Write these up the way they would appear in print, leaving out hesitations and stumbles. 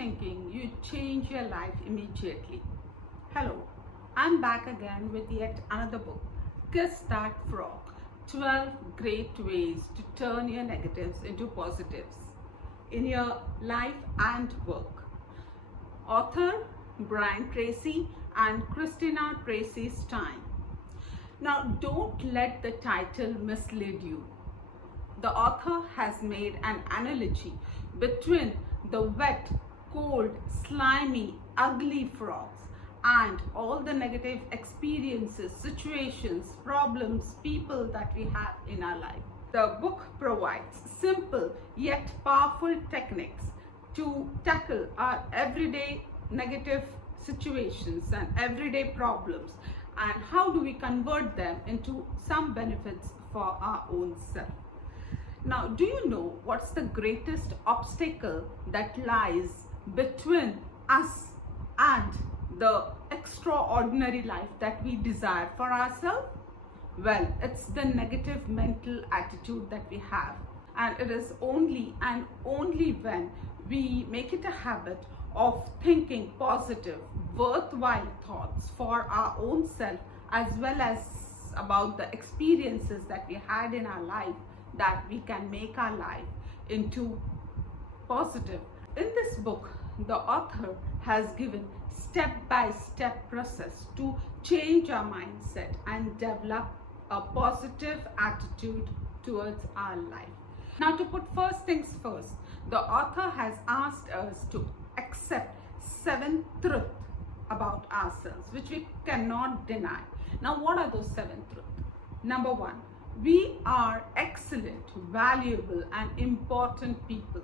thinking, you change your life immediately. Hello, I'm back again with yet another book, Kiss That Frog, 12 Great Ways to Turn Your Negatives into Positives in Your Life and Work. Author Brian Tracy and Christina Tracy Stein. Now, don't let the title mislead you. The author has made an analogy between the wet, cold, slimy, ugly frogs and all the negative experiences, situations, problems, people that we have in our life. The book provides simple yet powerful techniques to tackle our everyday negative situations and everyday problems, and how do we convert them into some benefits for our own self. Now, do you know what's the greatest obstacle that lies between us and the extraordinary life that we desire for ourselves? Well, it's the negative mental attitude that we have. And it is only and only when we make it a habit of thinking positive, worthwhile thoughts for our own self, as well as about the experiences that we had in our life, that we can make our life into positive. In this book, the author has given step-by-step process to change our mindset and develop a positive attitude towards our life. Now, to put first things first, the author has asked us to accept 7 truths about ourselves, which we cannot deny. Now, what are those 7 truths? Number 1, we are excellent, valuable, and important people.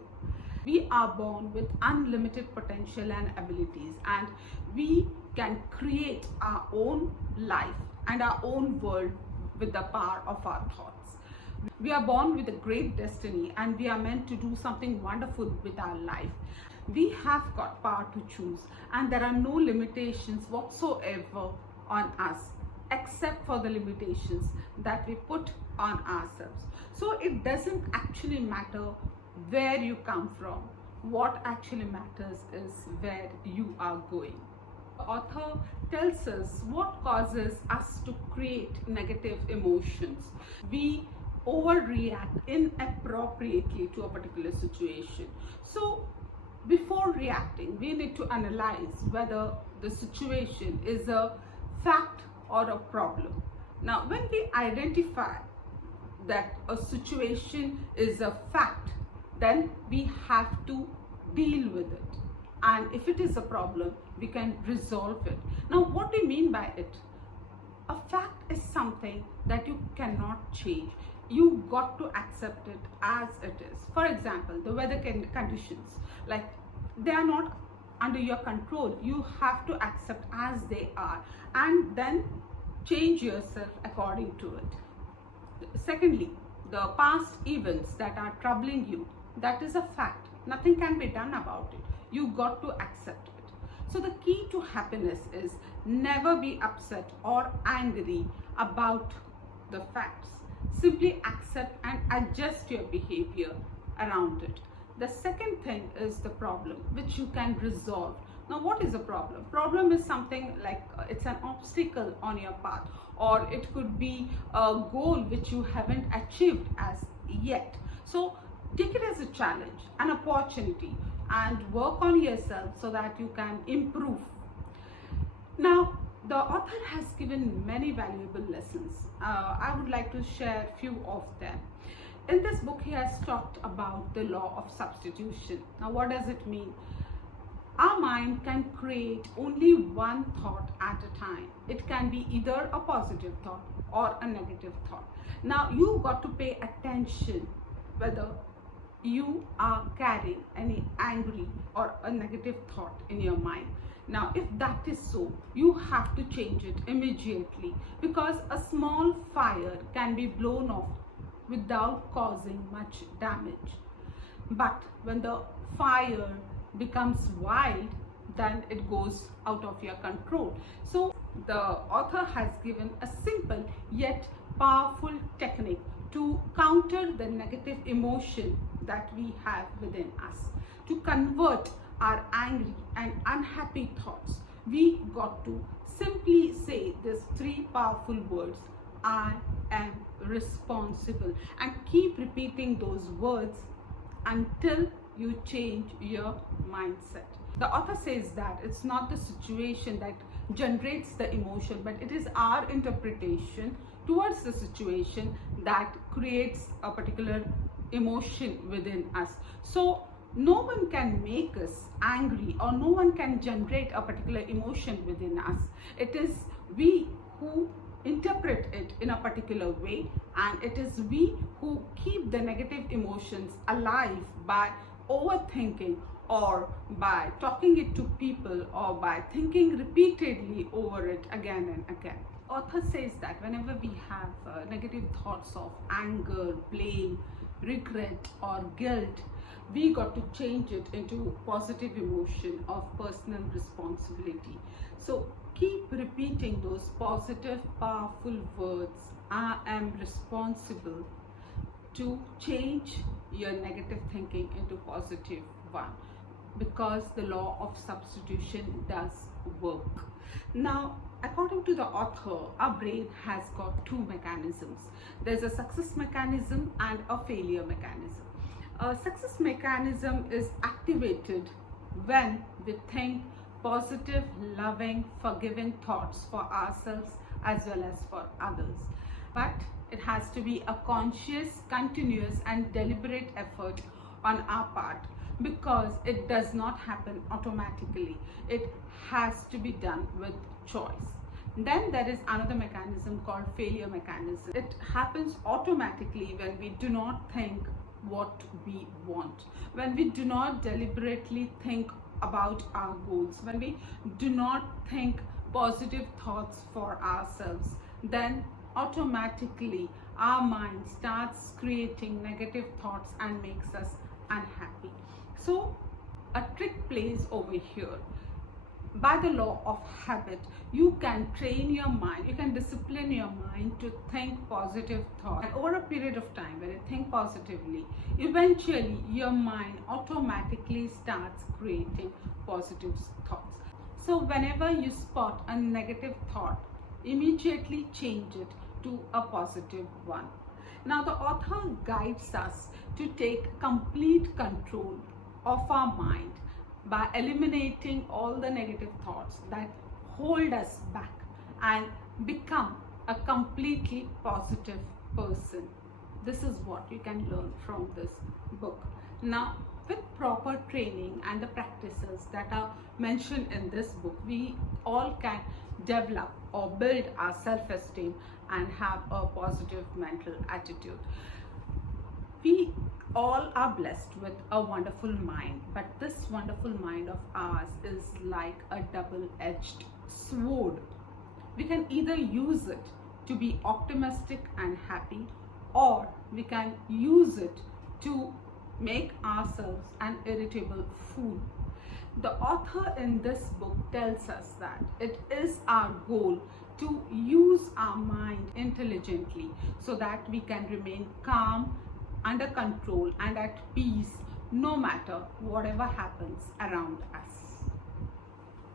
We are born with unlimited potential and abilities, and we can create our own life and our own world with the power of our thoughts. We are born with a great destiny, and we are meant to do something wonderful with our life. We have got power to choose, and there are no limitations whatsoever on us, except for the limitations that we put on ourselves. So it doesn't actually matter where you come from. What actually matters is where you are going. The author tells us what causes us to create negative emotions. We overreact inappropriately to a particular situation. So before reacting, we need to analyze whether the situation is a fact or a problem. Now, when we identify that a situation is a fact, then we have to deal with it. And if it is a problem, we can resolve it. Now, what do you mean by it? A fact is something that you cannot change. You got to accept it as it is. For example, the weather conditions, like, they are not under your control. You have to accept as they are and then change yourself according to it. Secondly, the past events that are troubling you, that is a fact. Nothing can be done about it. You got to accept it. So the key to happiness is never be upset or angry about the facts. Simply accept and adjust your behavior around it. The second thing is the problem, which you can resolve. Now, what is a problem? Problem is something like it's an obstacle on your path, or it could be a goal which you haven't achieved as yet. So take it as a challenge, an opportunity, and work on yourself so that you can improve. Now, the author has given many valuable lessons. I would like to share a few of them. In this book, he has talked about the law of substitution. Now, what does it mean? Our mind can create only one thought at a time. It can be either a positive thought or a negative thought. Now, you got to pay attention whether you are carrying any angry or a negative thought in your mind. Now, if that is so, you have to change it immediately, because a small fire can be blown off without causing much damage. But when the fire becomes wild, then it goes out of your control. So the author has given a simple yet powerful technique to counter the negative emotion that we have within us, to convert our angry and unhappy thoughts, we got to simply say these three powerful words: I am responsible, and keep repeating those words until you change your mindset. The author says that it's not the situation that generates the emotion, but it is our interpretation towards the situation that creates a particular emotion within us. So no one can make us angry, or no one can generate a particular emotion within us. It is we who interpret it in a particular way, and it is we who keep the negative emotions alive by overthinking, or by talking it to people, or by thinking repeatedly over it again and again. Author says that whenever we have negative thoughts of anger, blame, regret or guilt, we got to change it into positive emotion of personal responsibility. So keep repeating those positive, powerful words: I am responsible, to change your negative thinking into positive one, because the law of substitution does work. Now, according to the author, our brain has got two mechanisms. There's a success mechanism and a failure mechanism. A success mechanism is activated when we think positive, loving, forgiving thoughts for ourselves as well as for others. But it has to be a conscious, continuous and deliberate effort on our part, because it does not happen automatically. It has to be done with choice. Then there is another mechanism called failure mechanism. It happens automatically when we do not think what we want, when we do not deliberately think about our goals, when we do not think positive thoughts for ourselves, then automatically our mind starts creating negative thoughts and makes us unhappy. So a trick plays over here. By the law of habit, you can train your mind, you can discipline your mind to think positive thoughts. And over a period of time, when you think positively, eventually your mind automatically starts creating positive thoughts. So whenever you spot a negative thought, immediately change it to a positive one. Now the author guides us to take complete control of our mind by eliminating all the negative thoughts that hold us back and become a completely positive person. This is what you can learn from this book. Now, with proper training and the practices that are mentioned in this book, we all can develop or build our self-esteem and have a positive mental attitude. We all are blessed with a wonderful mind, but this wonderful mind of ours is like a double-edged sword. We can either use it to be optimistic and happy, or we can use it to make ourselves an irritable fool. The author in this book tells us that it is our goal to use our mind intelligently so that we can remain calm, under control and at peace no matter whatever happens around us.